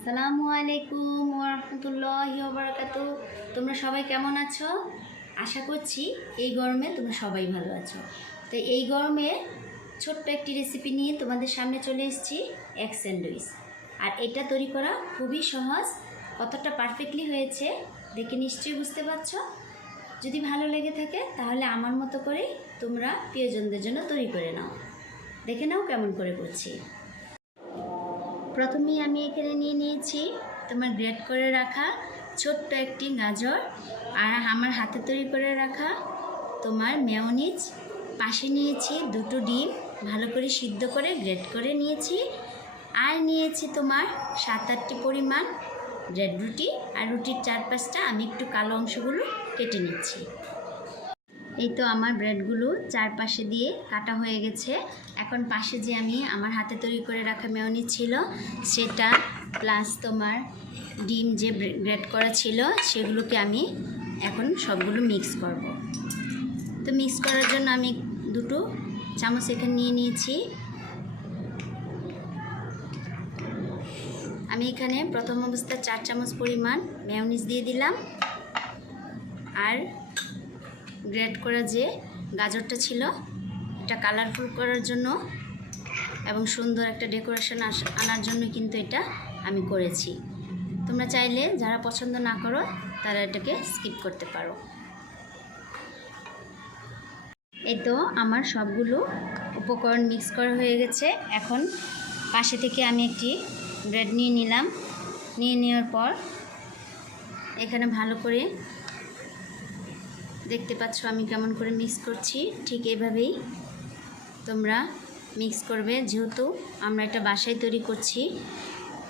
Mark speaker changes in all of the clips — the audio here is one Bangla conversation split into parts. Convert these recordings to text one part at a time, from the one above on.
Speaker 1: আসসালামু আলাইকুম ওরহমতুল্লাহি ওবরাকাত তোমরা সবাই কেমন আছো? আশা করছি এই গরমে তোমরা সবাই ভালো আছো। তো এই গরমে ছোট্ট একটি রেসিপি নিয়ে তোমাদের সামনে চলে এসেছি, এক স্যান্ডউইচ। আর এটা তৈরি করা খুবই সহজ, কতটা পারফেক্টলি হয়েছে দেখে নিশ্চয়ই বুঝতে পারছ? যদি ভালো লেগে থাকে তাহলে আমার মতো করে তোমরা প্রিয়জনদের জন্য তৈরি করে নাও। দেখে নাও কেমন করে করছি। প্রথমেই আমি এখানে নিয়ে নিয়েছি তোমার গ্রেট করে রাখা ছোট্ট একটি গাজর আর আমার হাতে তৈরি করে রাখা তোমার মেয়নিজ পাশে নিয়েছি দুটো ডিম, ভালো করে সিদ্ধ করে গ্রেট করে নিয়েছি। আর নিয়েছি তোমার সাত আটটি পরিমাণ ব্রেড রুটি। আর রুটির চারপাশটা আমি একটু কালো অংশগুলো কেটে নিচ্ছি। এই তো আমার ব্রেডগুলো চারপাশে দিয়ে কাটা হয়ে গেছে। এখন পাশে যে আমি আমার হাতে তৈরি করে রাখা মেয়নি ছিল, সেটা প্লাস তোমার ডিম যে ব্রেড করা ছিল, সেগুলোকে আমি এখন সবগুলো মিক্স করব। তো মিক্স করার জন্য আমি দুটো চামচ এখানে নিয়ে নিয়েছি। আমি এখানে প্রথম অবস্থায় চার চামচ পরিমাণ মেয়নিজ দিয়ে দিলাম। আর গ্রেড করা যে গাজরটা ছিল, এটা কালারফুল করার জন্য এবং সুন্দর একটা ডেকোরেশন আনার জন্য কিন্তু এটা আমি করেছি। তোমরা চাইলে যারা পছন্দ না করো, তারা এটাকে স্কিপ করতে পারো। এই তো আমার সবগুলো উপকরণ মিক্স করা হয়ে গেছে। এখন পাশে থেকে আমি একটি ব্রেড নিয়ে নিলাম। নিয়ে নেওয়ার পর এখানে ভালো করে দেখতে পাচ্ছ আমি কেমন করে মিক্স করছি। ঠিক এইভাবেই তোমরা মিক্স করবে। যেহেতু আমরা এটা বাসায় তৈরি করছি,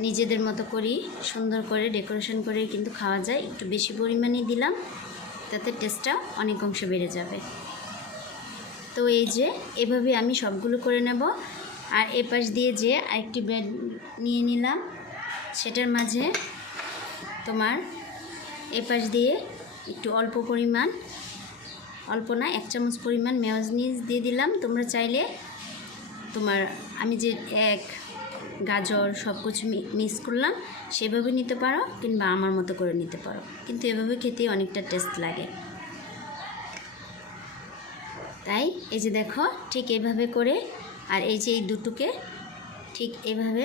Speaker 1: নিজেদের মতো করি সুন্দর করে ডেকোরেশন করে কিন্তু খাওয়া যায়। একটু বেশি পরিমাণে দিলাম, তাতে টেস্টটা অনেক অংশ বেড়ে যাবে। তো এই যে এভাবে আমি সবগুলো করে নেব। আর এ পাশ দিয়ে যে আরেকটি ব্রেড নিয়ে নিলাম, সেটার মাঝে তোমার এ পাশ দিয়ে একটু অল্প পরিমাণ অল্প না, এক চামচ পরিমাণ মেয়জনিজ দিয়ে দিলাম। তোমরা চাইলে তোমার, আমি যে এক গাজর সব কিছু মিক্স করলাম, সেভাবে নিতে পারো কিংবা আমার মতো করে নিতে পারো। কিন্তু এভাবে খেতে অনেকটা টেস্ট লাগে। তাই এই যে দেখো, ঠিক এভাবে করে, আর এই যে এই দুটোকে ঠিক এভাবে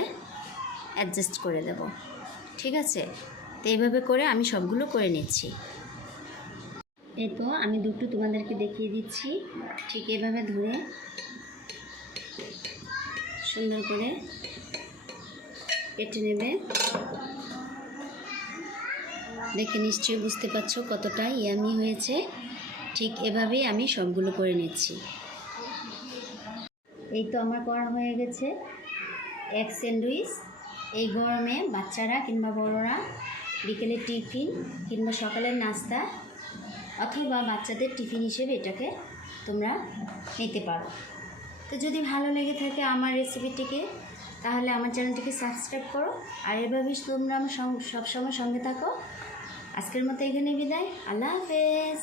Speaker 1: অ্যাডজাস্ট করে দেব। ঠিক আছে? তো এইভাবে করে আমি সবগুলো করে নিচ্ছি। এই তো, আমি দুটো তোমাদেরকে দেখিয়ে দিচ্ছি। ঠিক এভাবে ধরে। সুন্দর করে কেটে নেবে। দেখে নিশ্চয়ই বুঝতে পারছ কতটা ইয়ামি হয়েছে। ঠিক এভাবেই আমি সবগুলো করে নিচ্ছি। এই তো আমার করা হয়ে গেছে। এক স্যান্ডউইচ। এই গরমে বাচ্চারা কিংবা বড়রা বিকেলের টিফিন কিংবা সকালের নাস্তা অথবা বাচ্চাদের টিফিন হিসেবে এটাকে তোমরা নিতে পারো। তো যদি ভালো লেগে থাকে আমার রেসিপিটিকে, তাহলে আমার চ্যানেলটিকে সাবস্ক্রাইব করো। আর এভাবেই তোমরা আমার সবসময় সঙ্গে থাকো। আজকের মতো এখানে বিদায়। আল্লাহ হাফেজ।